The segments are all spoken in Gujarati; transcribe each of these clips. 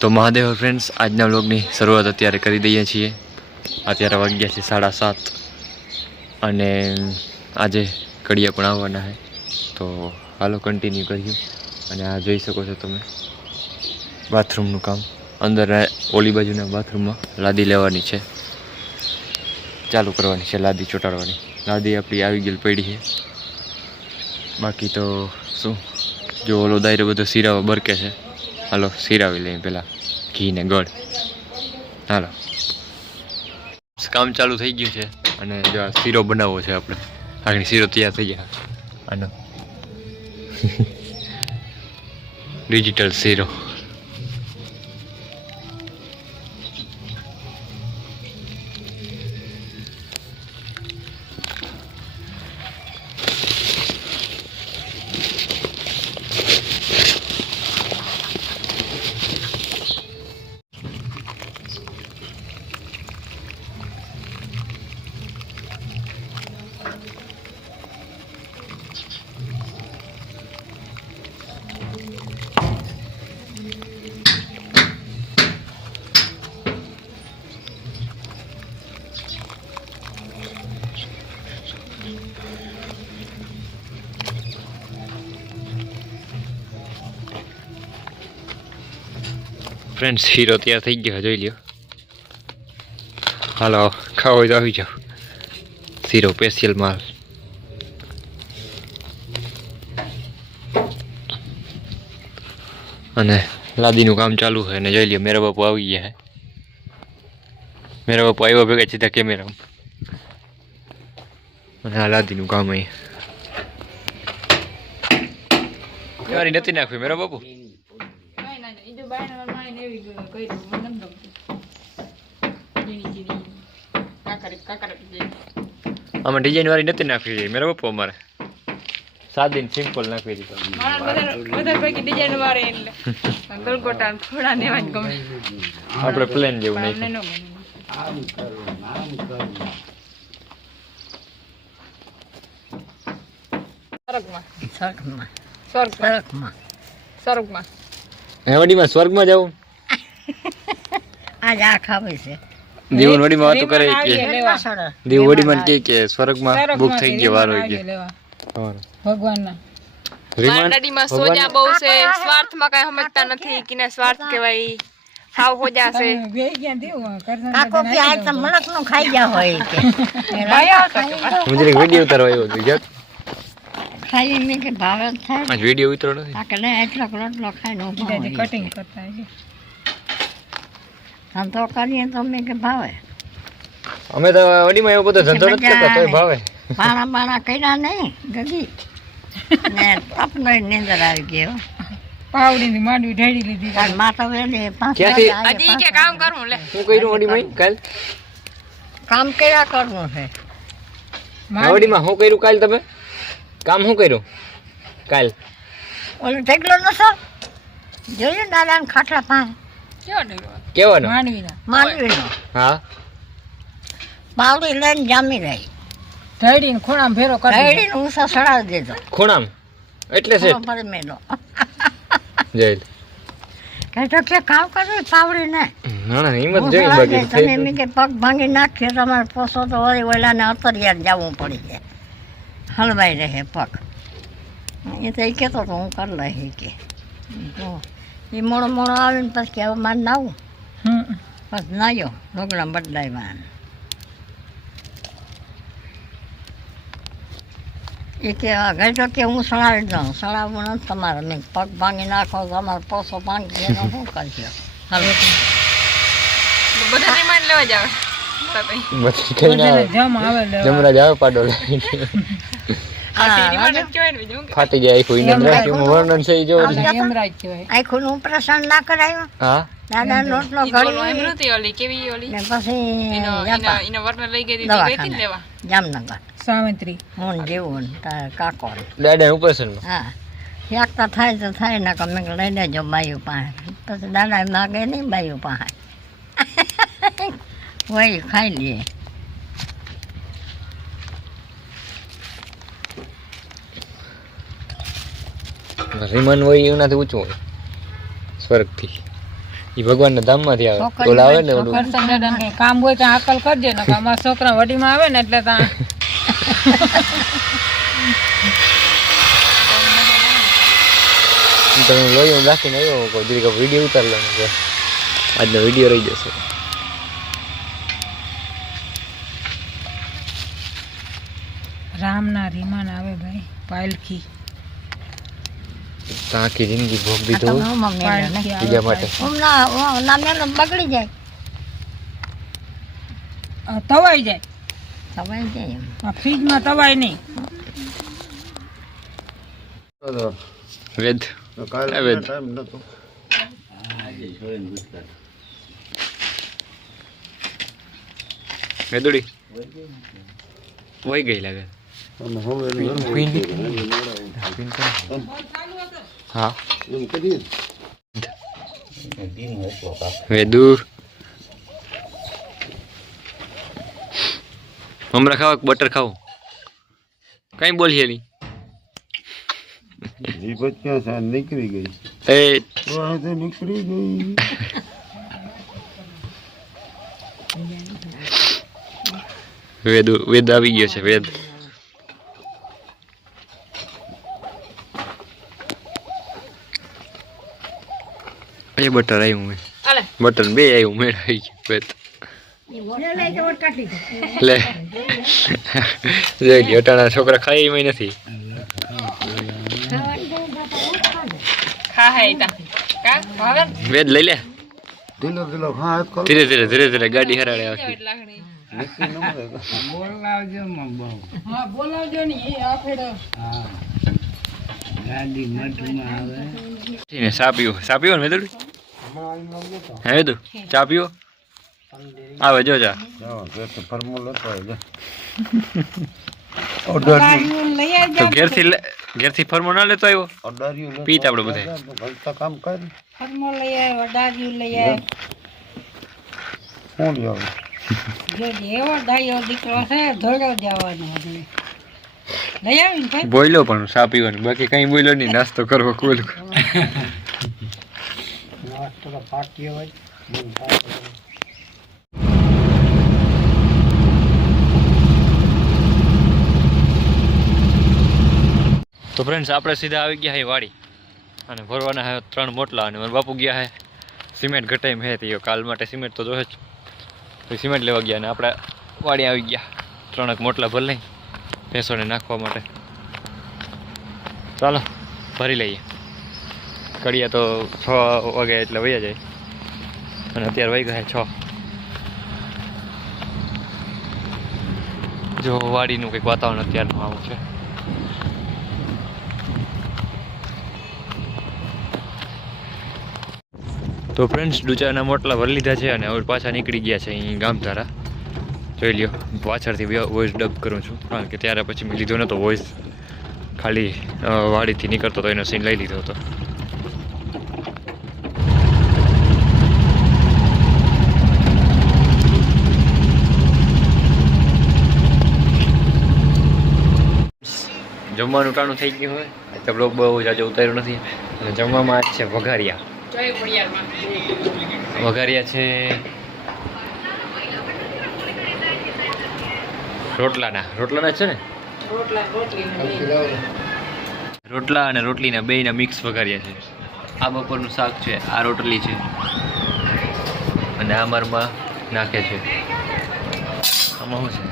તો મહાદેવ ફ્રેન્ડ્સ આજના વ્લોગની શરૂઆત અત્યારે કરી દઈએ છીએ. અત્યારે વાગ્યા છે સાડા સાત અને આજે કડિયા પણ આવવાના છે. તો હાલો કન્ટિન્યુ કર્યું અને આ જોઈ શકો છો તમે. બાથરૂમનું કામ. અંદર ઓલી બાજુના બાથરૂમમાં લાદી લેવાની છે. ચાલુ કરવાની છે, લાદી ચોંટાડવાની. લાદી આપણી આવી ગયેલ પડી છે. બાકી તો શું? જો ઓલો દાયરો બધો સિરાવા બરકે છે. હાલો, સિરાવી લઈએ પહેલાં ઘી ને ગળ. હાલો. કામ ચાલુ થઈ ગયું છે અને જો આ શીરો બનાવવો છે આપણે. આગળ શીરો તૈયાર થઈ ગયા. આનો ડિજિટલ શીરો. ફ્રેન્ડ્સ શીરો તૈયાર થઈ ગયો, જોઈ લ્યો. હાલો ખાવો હોય તો આવી જાઓ. શીરો સ્પેશિયલ માલ. અને લાદીનું કામ ચાલુ છે અને જોઈ લ્યો, મેરા બાપુ આવી ગયા મેરા બાપુ આવ્યો ભેગા સીધા કેમેરામાં અને આ લાદીનું કામ અહીંયા. મારી નથી નાખ્યું મેરા બાપુ? કાંઈ ના જાય. ઈ જો બાયણામાં મારીને એવી ગ- કર્યું. મને નથી ગમતું. ઝીણી ઝીણી. કાકરી- કાકરી જેવી. આમાં ડિઝાઇન વાળી નથી નાખવી મેરા બાપુ અમારે સાદી સિમ્પલ નાખવી દીધી મારા બધા- બધા પૈકી design વાળે એટલે. ગલગોટા ને ફોડા ને એવા જ ગમે. આપણે પ્લેન જેવું પણ અમને નહીં ન ગમે. સ્વર્ગમાં. સરખમાં સ્વર્ગમાં. સરખમાં સ્વર્ગમાં. હેવડીમાં સ્વર્ગમાં જવું આજ આ ખાવે છે. દેવનવડીમાં તો કરે કે? આવીએ માં કે કે સ્વર્ગમાં બુક થઈ ગયો વારો કે ભગવાન ના ભગવાનના. રીમાન સોજા બહુ છે. સ્વાર્થમાં કઈ સમજતા નથી કે સ્વાર્થ કહેવાય. હાવ હોજા છે. કાકો કે આ તો દઉં. નું ખાઈ ગયા હોય કે. હું જરીક વીડિયો ઉતારવા આવ્યો હતો જક ખાઈ મેં કે ભાવે થાય. આજ વીડિયો ઉતરો નથી? આ કે લે એટલો રોટલો ખાઈને ઊભો કટિંગ કરતા હશે. ધંધો કરીએ તો અમે કે ભાવે. અમે તો અડીમાં એવો બધો ધંધો નથી કરતા તોય ભાવે. પાણા બાણા કર્યા નહીં ગગી. ને તપનો નીંદર આવી ગયો પાવડીની માંડવી ઢેડી લીધી. કાલ માતા વેલી પાંચ ક્યાંથી? હજી કે કામ કરું લે. શું કર્યું અડીમાં કાલ? કામ કર્યા કરવું છે વડીમાં શું કર્યું કાલ તમે? કામ શું કર્યું કાલ? ઓલું ઢેકલો નસો? જોયું દાદા ને ખાટલા પાસે? કેવાનો? માંડવીના માંડવીનો હા. પાવડી લઈને જામી રહી. ઢેડીને ખૂણામાં ભેરો કરી ઊંચા સડાવી દેજો ખૂણામ. એટલે છે પર મેલો જય કે તો કે કામ કરવું પાવડી ને ના ના હિંમત જોઈ બાકી તમે એમ કે પગ ભાંગી નાખીએ તમારે પોસો તો વળી ઓલાને અતરિયાર જવું પડી જાય. હલવાઈ રહે પગ. એ તો કહેતો તો હું કરી લઈ કે એ મોડો મોડો આવીને પછી હવે મારે નાવું. હમ. પછી નાયો ઢોકળા બદલાવ્યા એ કે ઘરે તો કે હું સડાવી દઉં સડાવવું નથી તમારે. મેં પગ ભાંગી નાખો તમારો પોસો ભાંગી એનો શું કરશો હાલો. બધા રિમાન્ડ લેવા જ આવે તો કઈ. પછી કઈ ના બધાને જમ આવે લેવા. જમરાજ આવે પાડો લઈને. ને ફાટી જાય આખું એને રાખ્યું. વર્ણન છે જો. આખું ઓપરેશન ના કરાયું. હા? દાદા નોટ નો ઘડી. નહોતી ઓલી કેવી ઓલી? ને પછી એનો એના લઈ ગઈ હતી ગઈ હતી લેવા? જામનગર. સાવિત્રી. મોન જેવું ને તારા કાકો ને. દાદા ઉપરસનમાં હા. એકતા થાય તો થાય ને કમે લઈ લેજો બાયું પાસે પછી દાદા માગે નહીં બાયું પાસે વહી ખાઈ લઈએ રીમન હોય એનાથી ઊંચું હોય. સ્વર્ગથી. એ ભગવાનના ધામમાંથી આવે. ઓલા આવે ને ઓલું. કામ હોય ત્યાં અકલ કરજે ને અમારા છોકરા વડીમાં આવે ને એટલે ત્યાં તમે લોહી રાખીને આવ્યો કોઈ દીધી વીડિયો ઉતારી લો ને આજનો વીડિયો રહી જશે. રામના રીમાન આવે ભાઈ પાલખી. તો આખી જિંદગી ભોગ આ દીધો. તમે ઉમા મેળો ને પાલખી આવે બીજા માટે. બગડી જાય. તવાઈ જાય. ખવાઈ જાય ફ્રીજમાં તવાય નહીં. વેદ. આ વેદ. વેદુડી. વહી ગઈ લાગે. હા. વેદુ મમરા ખાવા બટર ખાવ? કઈ બોલીએ નહીં જીભત ક્યાં છે? નીકળી ગઈ. એ તો નીકળી ગઈ. વેદ વેદ આવી ગયો છે વેદ. એ બટર આવ્યું મેં. અલે બટર બે આવ્યું મેળ આવી ગયું વેદ લે. જોઈ લ્યો, અટાણા છોકરા ખાય એમાંય નથી. ખા હે ઈતા કા? ભાવે? ને? વેદ લઈ લે. ધીલો ધીલો હા કરો ધીરે ધીરે ધીરે ધીરે ગાડી હરાડે આખી લાગણી? નીકળી ન મળે હા બોલાવજો ને એ આ ફેડો ને ચા પીવો ચા પીવો ને વેદુડી હે વેદુ ચા પીવો આવે જો ચા. તો લેતો આવજો. અડાર્યું તો ઘેરથી ઘેરથી ફરમો ના લેતો આવ્યો? પીત આપણે બધાય. કામ કર. ફરમો લઈ આવ્યો વડાર્યું લઈ આવ્યો કોણ જાવ જો જેવો ડાયો દીકરો છે ધોળો જવાનો હવે લઈ આવી ને ભાઈ. બોલ્યો પણ ચા બાકી કઈ બોલ્યો નહીં નાસ્તો કરવો કુલ તો ફ્રેન્ડ્સ આપણે સીધા આવી ગયા હે વાડી. અને ભરવાના હે ત્રણ મોટલા અને મારા બાપુ ગયા હે. સિમેન્ટ ઘટાઈ હે તો કાલ માટે સિમેન્ટ તો જોશે જ. સિમેન્ટ લેવા ગયા અને આપણે વાડી આવી ગયા. ત્રણક મોટલા ભર લઈ ભેંસોને નાખવા માટે. ચાલો, ભરી લઈએ. કડિયા તો છ વાગે એટલે વૈયા જાય. અને અત્યારે વહી ગયા છ. જો વાડીનું કંઈક વાતાવરણ અત્યારનું આવું છે. તો ફ્રેન્ડ્સ ડુચાના મોટલા ભરી લીધા છે અને હવે પાછા નીકળી ગયા છે અહીં ગામધારા. જોઈ લ્યો, પાછળથી વોઇસ ડબ કરું છું, કારણ કે ત્યારે પછી મેં લીધો નહોતો વોઇસ ખાલી વાડીથી નીકળતો હતો એનો સીન લઈ લીધો હતો. જમવાનું ટાણું થઈ ગયું હોય. તો બ્લોગ બહુ જાજો ઉતાર્યો નથી. અને જમવામાં આજ છે વઘારિયા. વઘારિયા છે રોટલાના. રોટલાના છે ને? રોટલા રોટલી ને રોટલા અને રોટલીના બેયના મિક્સ વઘાર્યા છે. આ બપોરનું શાક છે આ રોટલી છે. અને આ મરમાં નાખે છે. આમાં શું છે?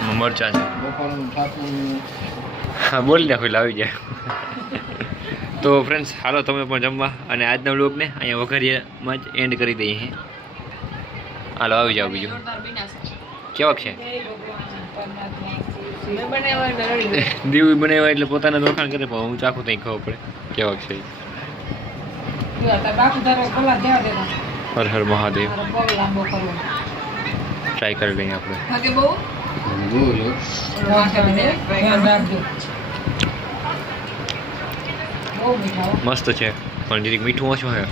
આમાં મરચાં છે. હા બોલી નાખો એટલે આવી જાય તો ફ્રેન્ડ્સ હાલો તમે પણ જમવા. અને આજના વ્લોગને અહીંયા વઘારિયામાં જ એન્ડ કરી દઈએ હાલો આવી જાઓ બીજું. કેવાક છે. દીવ બનાવ્યા એટલે પોતાના દોખાણ કરે પણ હું ચાખું ત્યાં ખબર પડે. કેવાક છે? હર હર મહાદેવ. ટ્રાય કરી લઈએ આપણે. હો. મસ્ત છે પણ જરીક મીઠું ઓછું છે